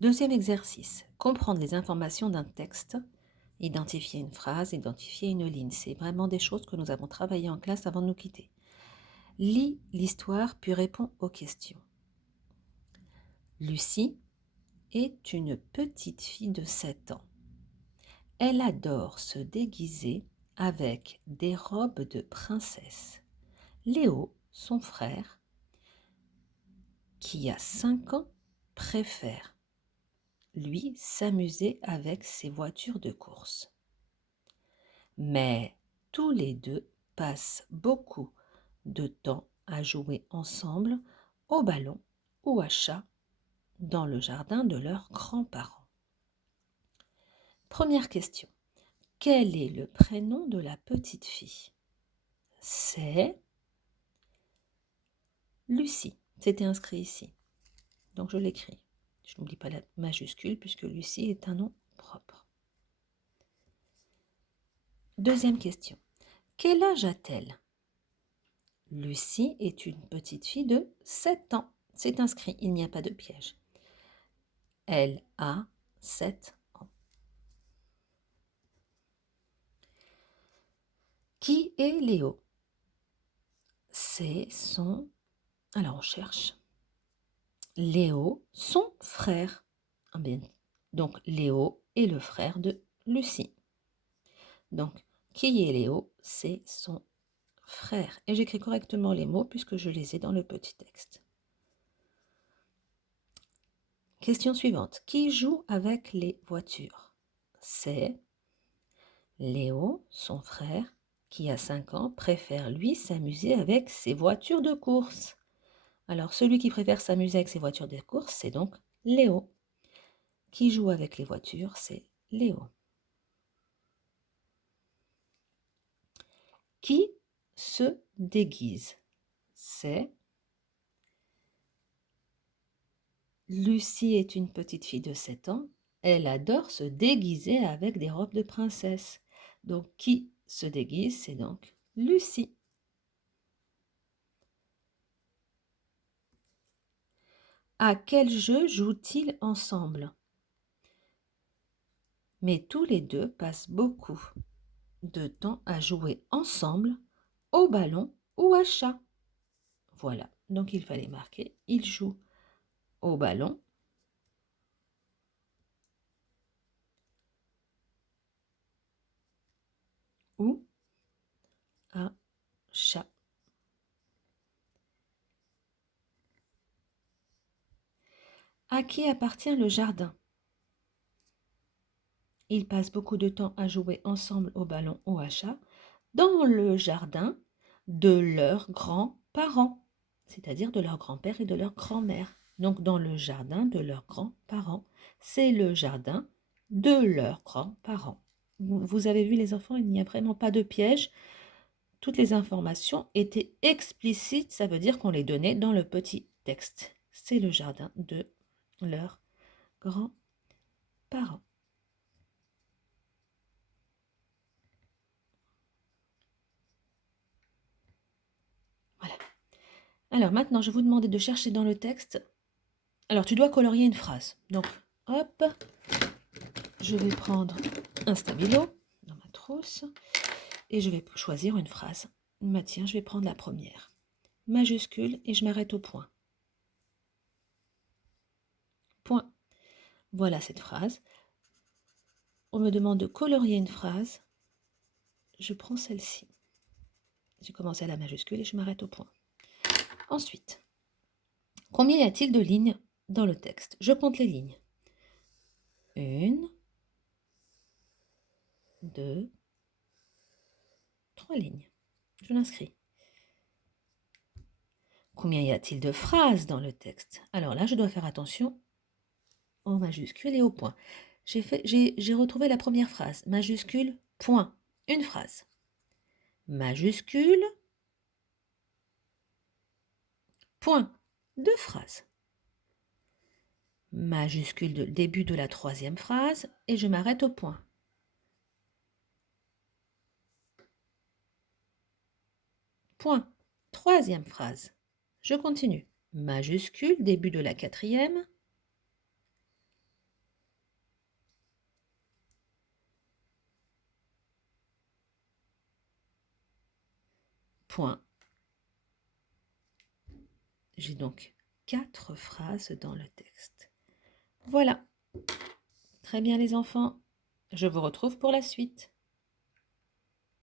Deuxième exercice, comprendre les informations d'un texte, identifier une phrase, identifier une ligne. C'est vraiment des choses que nous avons travaillées en classe avant de nous quitter. Lis l'histoire puis réponds aux questions. Lucie est une petite fille de 7 ans. Elle adore se déguiser avec des robes de princesse. Léo, son frère, qui a 5 ans, préfère, lui, s'amuser avec ses voitures de course. Mais tous les deux passent beaucoup de temps à jouer ensemble au ballon ou à chat dans le jardin de leurs grands-parents. Première question. Quel est le prénom de la petite fille? C'est Lucie. C'était inscrit ici. Donc je l'écris. Je n'oublie pas la majuscule puisque Lucie est un nom propre. Deuxième question. Quel âge a-t-elle? Lucie est une petite fille de 7 ans. C'est inscrit, il n'y a pas de piège. Elle a 7 ans. Qui est Léo? C'est son... Alors on cherche. Léo, son frère. Ah bien. Donc Léo est le frère de Lucie. Donc, qui est Léo? C'est son frère. Et j'écris correctement les mots puisque je les ai dans le petit texte. Question suivante. Qui joue avec les voitures? C'est Léo, son frère, qui a 5 ans, préfère lui s'amuser avec ses voitures de course. Alors, celui qui préfère s'amuser avec ses voitures de course, c'est donc Léo. Qui joue avec les voitures, c'est Léo. Qui se déguise? C'est Lucie est une petite fille de 7 ans. Elle adore se déguiser avec des robes de princesse. Donc, qui se déguise, c'est donc Lucie. À quel jeu jouent-ils ensemble? Mais tous les deux passent beaucoup de temps à jouer ensemble au ballon ou à chat. Voilà, donc il fallait marquer, ils jouent au ballon ou à chat. À qui appartient le jardin? Ils passent beaucoup de temps à jouer ensemble au ballon ou à chat dans le jardin de leurs grands-parents, c'est-à-dire de leur grand-père et de leur grand-mère. Donc dans le jardin de leurs grands-parents. C'est le jardin de leurs grands-parents. Vous avez vu les enfants, il n'y a vraiment pas de piège. Toutes les informations étaient explicites, ça veut dire qu'on les donnait dans le petit texte. C'est le jardin de leurs grands-parents. Voilà. Alors maintenant, je vais vous demander de chercher dans le texte. Alors, tu dois colorier une phrase. Donc, hop, je vais prendre un stabilo dans ma trousse et je vais choisir une phrase. Bah, tiens, je vais prendre la première. Majuscule et je m'arrête au point. Point. Voilà cette phrase. On me demande de colorier une phrase. Je prends celle-ci. J'ai commencé à la majuscule et je m'arrête au point. Ensuite, combien y a-t-il de lignes dans le texte? Je compte les lignes. 1, 2, 3 lignes. Je l'inscris. Combien y a-t-il de phrases dans le texte? Alors là, je dois faire attention aux majuscules et aux points. J'ai retrouvé la première phrase. Majuscule, point. Une phrase. Majuscule, point. Deux phrases. Majuscule de début de la troisième phrase et je m'arrête au point. Point. Troisième phrase. Je continue. Majuscule, début de la quatrième. point. J'ai donc 4 phrases dans le texte. Voilà. Très bien les enfants. Je vous retrouve pour la suite.